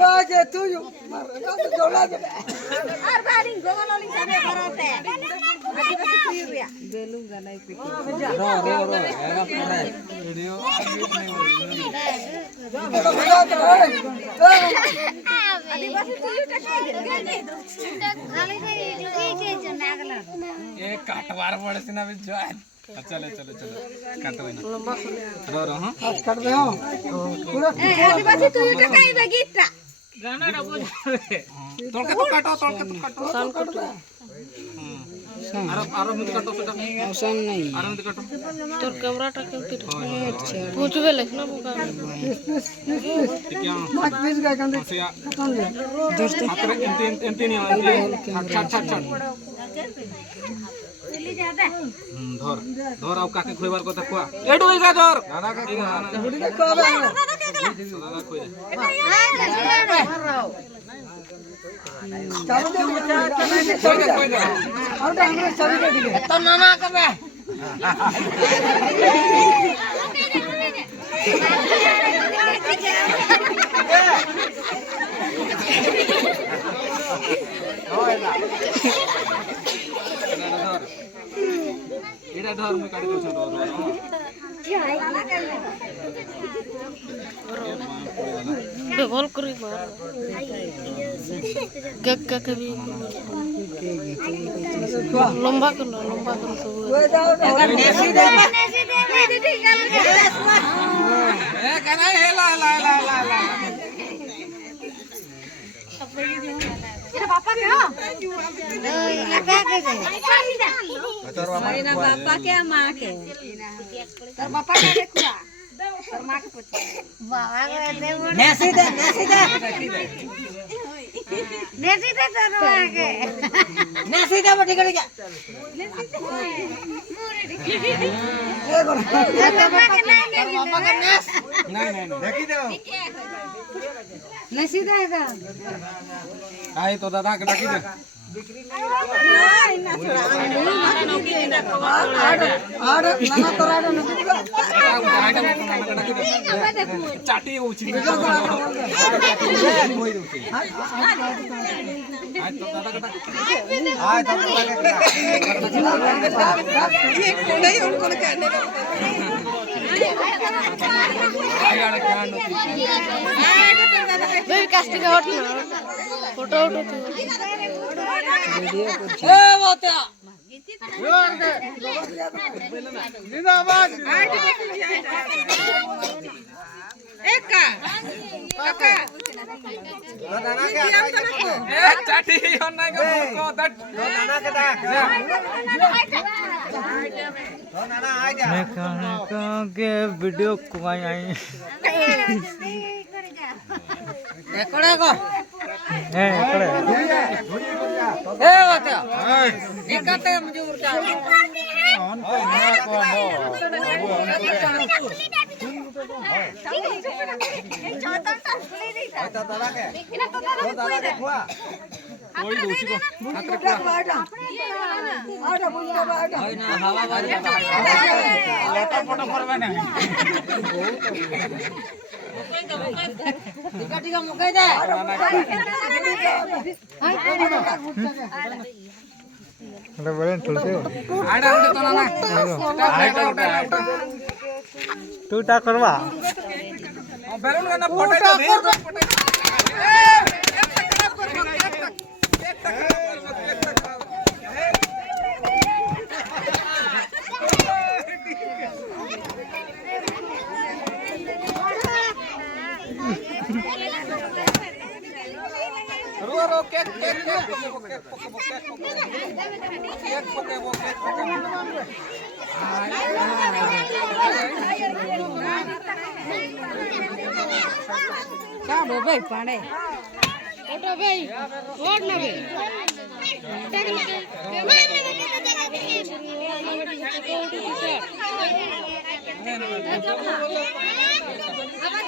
बाजे तू जोला दे আর বাড়ি গোগললি সামনে ঘরতে আদিবাসী পিউরিয়া বেলুন জানাই পিকে रो रो रो एगा पड़ा है वीडियो আদিবাসী পিউরিয়া ये काटवार पड़े से ना भी जो है चलो चलो चलो काटो ना रो रो हां काट दे हो पूरा আদিবাসী পিউরিয়া কাইবে গীতটা गाना डबो तोड़ के तो काटो सान काटो आरो मुझे काटो सेटा औसन नहीं आरो मुझे काटो তোর ক্যামেরাটা কেমতি পৌঁছবে লাগ না বোকা क्या मार्क पीस गए कंदे सिया कौन ले दोस्त आतरे इंते नहीं छट छट छट চলি যা দে धर धर अब काके खोइबार কথা কোয়া এডু ইগা ধর দাদা কে बुढ़ी के को बे दादा खोइ चालू दे खोइ दे और हमरा सभी के दिखे তো নানা কবে एडा धर मुई काटी दो छोड़ বেবল করি মার গক্কা কবি লম্বা করো সব ओए जाओ নেসি দে ঠিক গেল ए गाना हेला ला ला ला ला এটা বাপা কে हो লাগা কে দে না বাপা কে মা কে তোর বাপা কে দেখুয়া তোর মা কে পুछ বাবা কে দে নেসি দে তোর মা কে নেসি দে বটি করে যা ये कौन बापा के नहीं दे बापा के नेस नहीं देखी दो नेसी देगा आई तो दादा के डाकी दे आड़ नाना तोराडो न चाटी उची आई तो दादा के आई तो दादा ये नहीं उनको कहने বেবি কাস্টিং হট না ফটো উঠো ए बोत्या जिंदाबाद एक का काका दादा के ए चाटी होना के मुको दट दादा के दा नाना आ जा मैं कहां के वीडियो को आई एकड़े को ए एकड़े ए बोत्या निकते मुझे उर्चा दादा के खुआ कोई दूसरी को हाथ रख आटा बुंदा आटा ना हवा बाज लटा फोटो करबे ना टिका टिका मुके दे अरे बड़े ठुलसे आड़ा उठे तो ना आड़ा टूटा करवा बैलून का ना फोटो तो नहीं रो केक का डोबे पाड़े ফটো ভাই ওর নেবে আবার